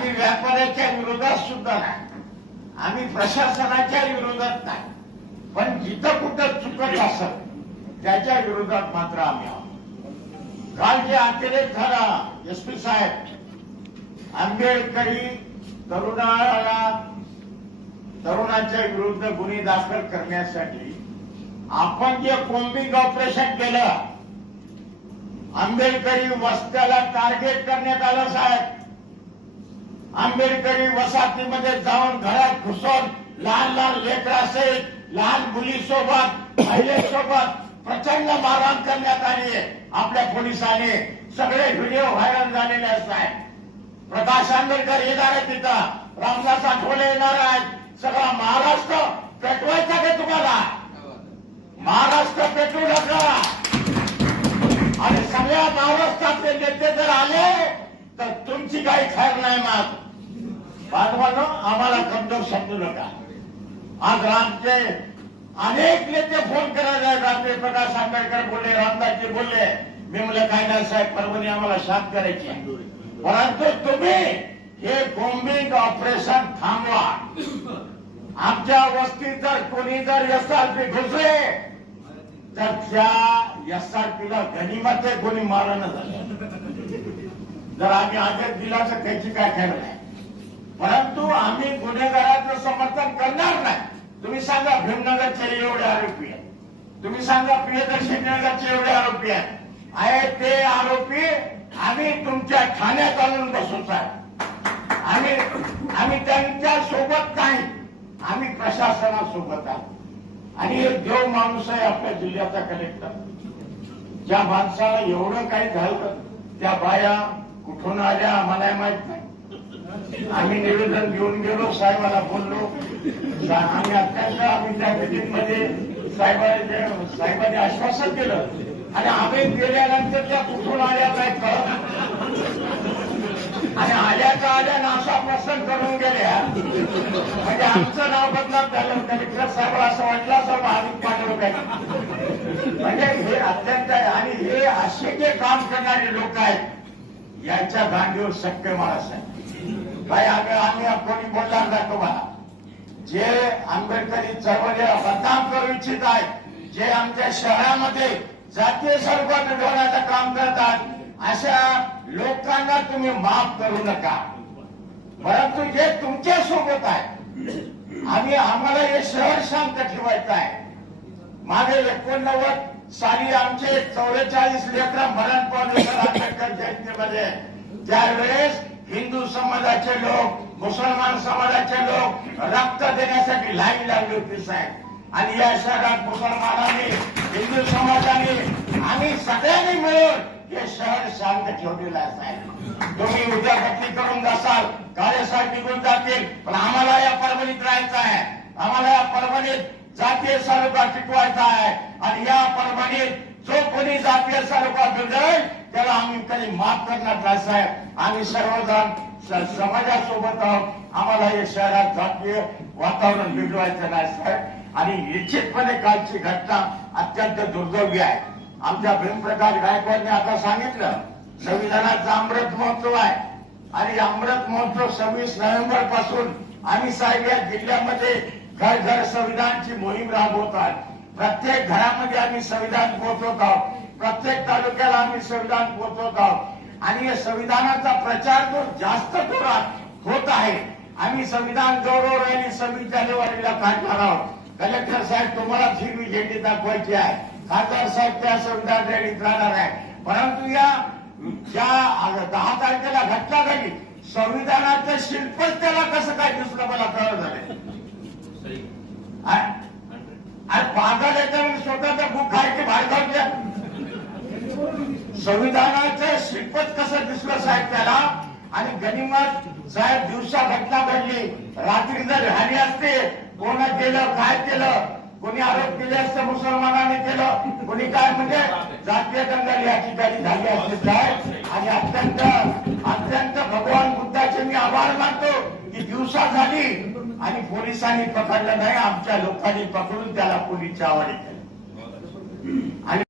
आम्ही व्यापाऱ्याच्या विरोधात सुद्धा नाही. आम्ही प्रशासनाच्या विरोधात नाही. पण जिथं कुठं चुकत असत त्याच्या विरोधात मात्र आम्ही आहोत. काल जे अतिरेक झाला एस पी साहेब आंबेडकरी तरुणाला तरुणाच्या विरुद्ध गुन्हे दाखल करण्यासाठी आपण जे कोम्बिंग ऑपरेशन केलं आंबेडकरी वस्त्याला टार्गेट करण्यात आलं साहेब. आंबेडकरी वसाहतीमध्ये जाऊन घरात घुसून लहान लहान लेकरासहित लहान मुलीसोबत महिलेसोबत प्रचंड मारहाण करण्यात आली आहे आपल्या पोलिसांनी. सगळे व्हिडिओ व्हायरल झालेले असतात प्रकाश आंबेडकर येणार आहे तिथं. रामदास आठवले येणार आहेत. सगळा महाराष्ट्र पेटवायचा का तुम्हाला? महाराष्ट्र पेटवू नका. आणि सगळ्या महाराष्ट्रातले नेते जर आले तर तुमची काही खैर नाही मग बांधवानो आम्हाला कमजोर समजू नका. आज रामचे अनेक नेते फोन करायला रामदेव प्रकाश आंबेडकर बोलले रामदासजी बोलले. मी म्हणलं काय नाही साहेब परभणी आम्हाला शांत करायची परंतु तुम्ही हे बॉम्बिंग ऑपरेशन थांबवा. आमच्या वस्तीत जर कोणी जर एसआरपी घुसले तर त्या एसआरपीला गनिमत कोणी मारण झालं जर आम्ही आदेश दिला तर त्याची काय खरं नाही परंतु आम्ही गुन्हेगाराचं समर्थन करणार नाही. तुम्ही सांगा भीमनगरचे एवढे आरोपी आहेत. तुम्ही सांगा प्रियदर्शी नगरचे एवढे आरोपी आहेत. आहे ते आरोपी आम्ही तुमच्या ठाण्यात आणून बसू साहेब. आम्ही आम्ही त्यांच्यासोबत नाही. आम्ही प्रशासनासोबत आहोत. आणि एक देव माणूस आहे आपल्या जिल्ह्याचा कलेक्टर. ज्या माणसाला एवढं काही झालं त्या बाया कुठून आल्या आम्हाला माहीत नाही. आम्ही निवेदन घेऊन गेलो साहेबाला बोललो. आम्ही अत्यंत आम्ही त्या मीटिंगमध्ये साहेबांनी साहेबांनी आश्वासन केलं आणि आम्ही गेल्यानंतर त्या कुठून आल्या काय कळत आणि आल्याच्या आल्या नाशा पसंत करून गेल्या म्हणजे आमचं नाव बदनाम झालं कलेक्टर साहेब असं वाटलं असं आम्ही पाठवलं काय म्हणजे हे अत्यंत आहे आणि हे असे जे काम करणारे लोक आहेत यांच्या गांडीवर शक्य माणस आहे काय आम्ही आम्ही कोणी बोलणार नाही तुम्हाला. जे आंबेडकरी चळवळीला बदनाम करू इच्छित आहेत जे आमच्या शहरामध्ये जातीय स्वरूपात ठेवण्याचं काम करतात अशा लोकांना तुम्ही माफ करू नका. परंतु जे तुमच्यासोबत आहे. आम्ही आम्हाला हे शहर शांत ठेवायचं आहे. मागे एकोणनव्वद साली आमचे चौवेचाळीस लेकर मरण पावले आंबेडकर जयंतीमध्ये. त्यावेळेस हिंदू समाजाचे लोक मुसलमान समाजाचे लोक रक्त देण्यासाठी लाईन लागली होती साहेब. आणि या शहरात मुसलमानांनी हिंदू समाजाने आम्ही सगळ्यांनी मिळून हे शहर शांत ठेवलेलं आहे साहेब. तुम्ही उद्या बदली करून जासाल कार्यशाळ निघून जातील पण आम्हाला या परभणीत राहायचं आहे. आम्हाला या परभणीत जातीय स्वरूपात टिकवायचा आहे. आणि या परभणीत जो कोणी जातीय स्वरूपात बिघडेल त्याला आम्ही कधी माफ करणार नाही साहेब. आम्ही सर्वजण समाजासोबत आहोत. आम्हाला या शहरात जातीय वातावरण बिघडवायचं नाही साहेब. आणि निश्चितपणे कालची घटना अत्यंत दुर्दैवी आहे. आमच्या भीमप्रकाश गायकवाडने आता सांगितलं संविधानाचा अमृत महोत्सव आहे आणि अमृत महोत्सव सव्वीस नोव्हेंबरपासून आम्ही साहेब या जिल्ह्यामध्ये घर घर संविधानची मोहीम राबवत आहोत. प्रत्येक घरामध्ये आम्ही संविधान पोहोचवत. आहोत प्रत्येक तालुक्याला आम्ही संविधान पोहोचवत. आहोत आणि या संविधानाचा प्रचार जो जास्त जोरात होत आहे आम्ही संविधान गौरव रॅली सव्वीस जानेवारीला काढणार आहोत. कलेक्टर साहेब तुम्हाला हिरवी झेंडी दाखवायची आहे. खासदार साहेब त्या संविधान रॅलीत राहणार आहे. परंतु या ज्या दहा तारखेला घटना घडली संविधानाचं शिल्पच त्याला कसं काय दिसलं मला कळत झालं बाजार येते स्वतःचा बुक खायचे बाहेर संविधानाचं शिल्पच कसं दिसलं साहेब त्याला? आणि गनिमत साहेब दिवसा घटना घडली. रात्री जर झाली असते कोणा केलं काय केलं? कोणी आरोप केले असते मुसलमानाने केलं? कोणी काय म्हणजे जातीय दंगल या ठिकाणी झाली असते साहेब. आणि अत्यंत अत्यंत भगवान बुद्धाचे मी आभार मानतो की दिवसा झाली आणि पोलिसांनी पकडलं नाही आमच्या लोकांनी पकडून त्याला पोलीस हवाली केलं. आणि